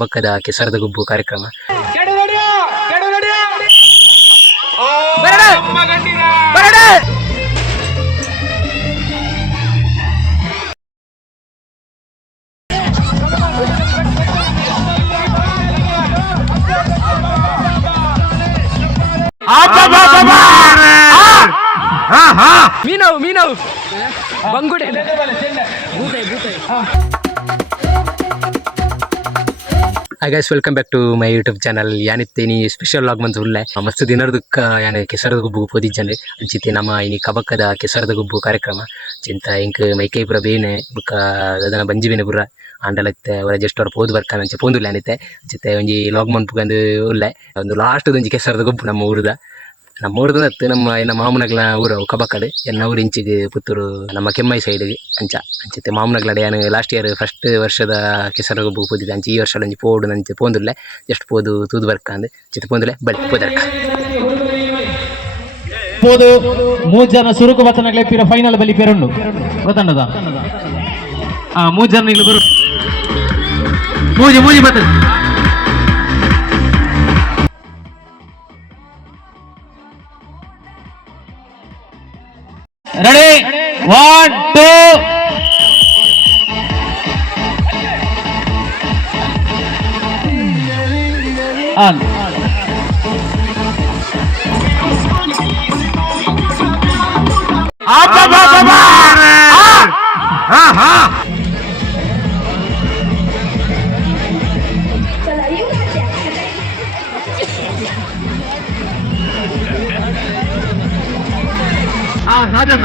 ಕಬಕ್ಕದ ಕೆಸರದ ಗುಬ್ಬು ಕಾರ್ಯಕ್ರಮ. ಮೀನವು ಮೀನವು ಬಂಗುಡೆ hi guys, welcome back to my YouTube channel. ಯಾನಿತ್ತೇನಿ ಸ್ಪೆಷಲ್ ಲಾಗ್ ಮಂತ್ ಉಳ್ಳೆ ಮಸ್ತ್ ದಿನರ್ದಕ್ಕ ಯಾನೆ ಕೆಸರದ ಗುಬ್ಬು ಪೋದಿಜ್ಜನೆ ಅಂಚಿತ್ತೆ ನಮ್ಮ ಇನಿ ಕಬಕ್ಕದ ಕೆಸರದ ಗುಬ್ಬು ಕಾರ್ಯಕ್ರಮ ಚಿಂತ ಇಂಕ್ ಮೈಕೈ ಪುರ ಬೇನೆ ಬುಕ್ಕ ಅದನ್ನ ಬಂಜಿ ಬೇನೆ ಪುರ ಆಂಡಲತ್ತೆ ಅವರ ಜಸ್ಟ್ ಅವ್ರ ಪೋದು ಬರ್ಕ ಅಂಚೆ ಪೋಂದುಲ್ಲೆ ಅನಿತ್ತೆ ಚಿತ್ತೆ ಒಂಜಿ ಲಾಗ್ ಮನ್ಪುಗಂದು ಉಳ್ಳೆ ಒಂದು ಲಾಸ್ಟ್ ಒಂಜಿ ಕೆಸರದ ಗುಬ್ಬು ನಮ್ಮ ಊರದ ನಮ್ಮ ಮಾಮನಗ್ಲ ಊರು ಕಬಕ್ಕಡ್ ಎನ್ನ ಊರು ಇಂಚಿಗೆ ಪುತ್ತೂರು ನಮ್ಮ ಕೆಮ್ಮೈ ಸೈಡ್ಗೆ ಅಂಚತ್ತೆ ಮಾಮನಗ್ಲಡೆ ನಾನು ಲಾಸ್ಟ್ ಇಯರ್ ಫಸ್ಟ್ ವರ್ಷದ ಕೆಸರ ಗುಬ್ಬು ಪೋದಿದ್ದೆ ಅಂಚೆ ಈ ವರ್ಷ ಒಂಜಿ ಪೋಡು ನಂಚೆ ಪೋಂದುಲ್ಲೆ ಜಸ್ಟ್ ಪೋದು ತೂದು ಬರ್ಕ ಅಂದ್ ಚಿತ್ತ ಪೋಂದುಲ್ಲೆ ಬಳಿ ಪೋದರ್ಕ ಪೋದು 3 ಜನ ಸುರುಕು ವಚನಗಳೇ ಪಿರ ಫೈನಲ್ ಬಲಿ ಪೆರೊಂಡು ಗೊತ್ತಂಡದ 3 ಜನ ಇಲ್ಲಿ ಬರು ಮೂಜಿ ಬತ್ತ Ready? 1, 2. On. Rajan.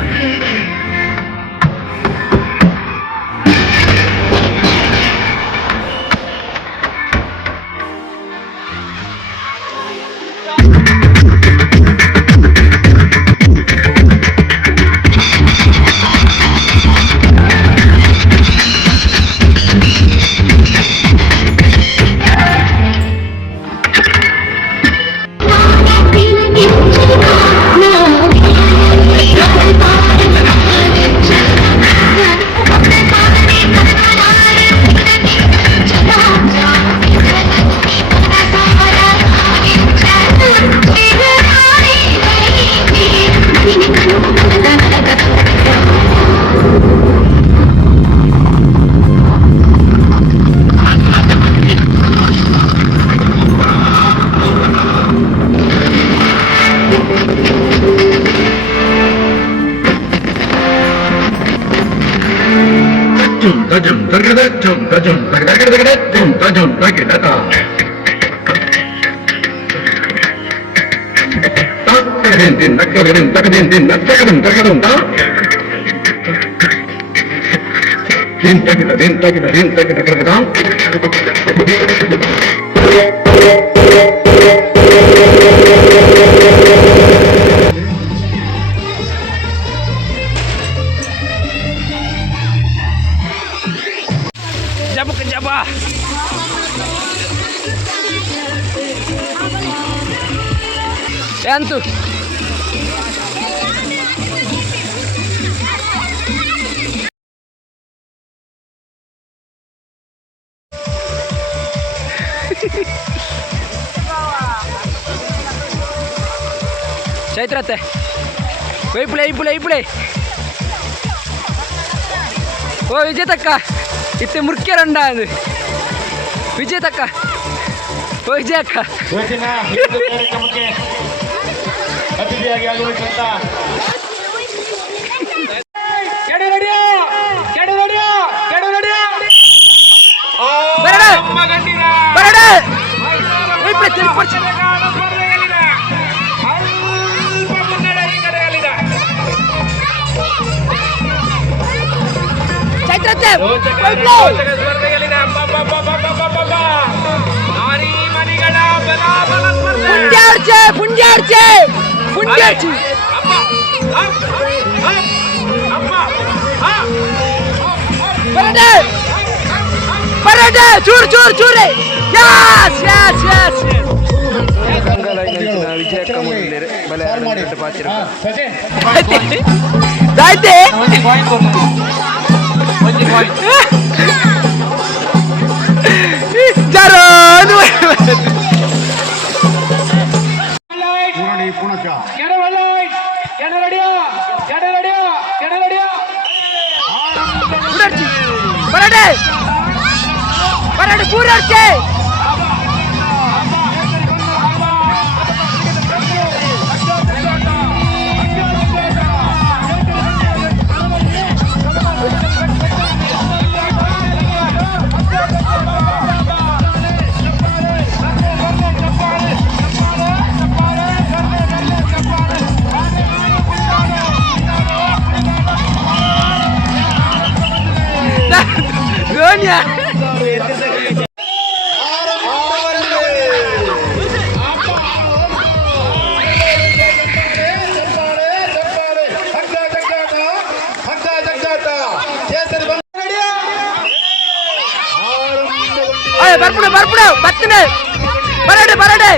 Jabah. Entu. Chaitrate. Play. Oh, Vijaytakka. Itte murke randa adu. Vijaytakka. Oh, Vijayakka. Vijayna hindu ಕಾರ್ಯಕ್ರಮಕ್ಕೆ ಅತಿಥಿಯಾಗಿ ಆಗಮಿಸುತ್ತ ಕೆಡು ನಡಿಯೋ ಬರಡೆ ಇಪ್ಲೆ ತಿರುಪತಿ ಚೈತ್ರತೆ ಪುಂಡ್ಯಾಡ್ಚೆ ಪರಡೆ ಚೂರೆ ವಿಜಯಕ್ಕ ಮುಂದಿದ್ದಾರೆ ಬಲೆ ಪಾಚಿರ ದಾಯ್ತೆ ಜಾರೋ ಬರಡೆ ಬರಡೆ ಪೂರೈಕೆ ಧೋನಿಯಾ ಬರ್ಬಿಡು ಬರ್ಬಿಡು ಬರ್ತನೆ ಬರಡೆ ಬರಡೆ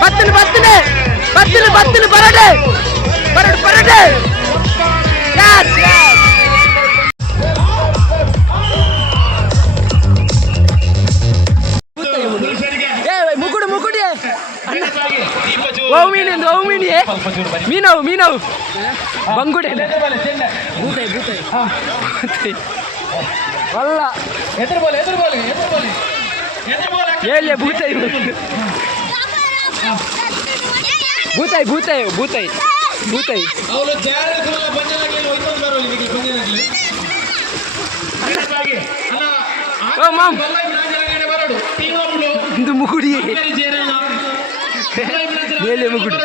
ಬರ್ತನೆ ಬರ್ತನೆ ಬರ್ತನೆ ಬರ್ತನೆ ಬರಡೆ ಬರಡೆ ಬರಡೆ Yes, yes. ಮುಗುಡು ಮುಗುಡಿ ಓ ಮೀನಿ ಮೀನವು ಮೀನವು ಬಂಗುಡೆ ಅಲ್ಲ ಹೇಳಿ ಭೂತೈ ಭೂತೈ ಭೂತೈ ಭೂತೈ ಭೂತೈ ಓ ಮಾಮ್ ಇದು ಮುಗುಡಿ ಮೇಲೆ ಮುಗುಡಿ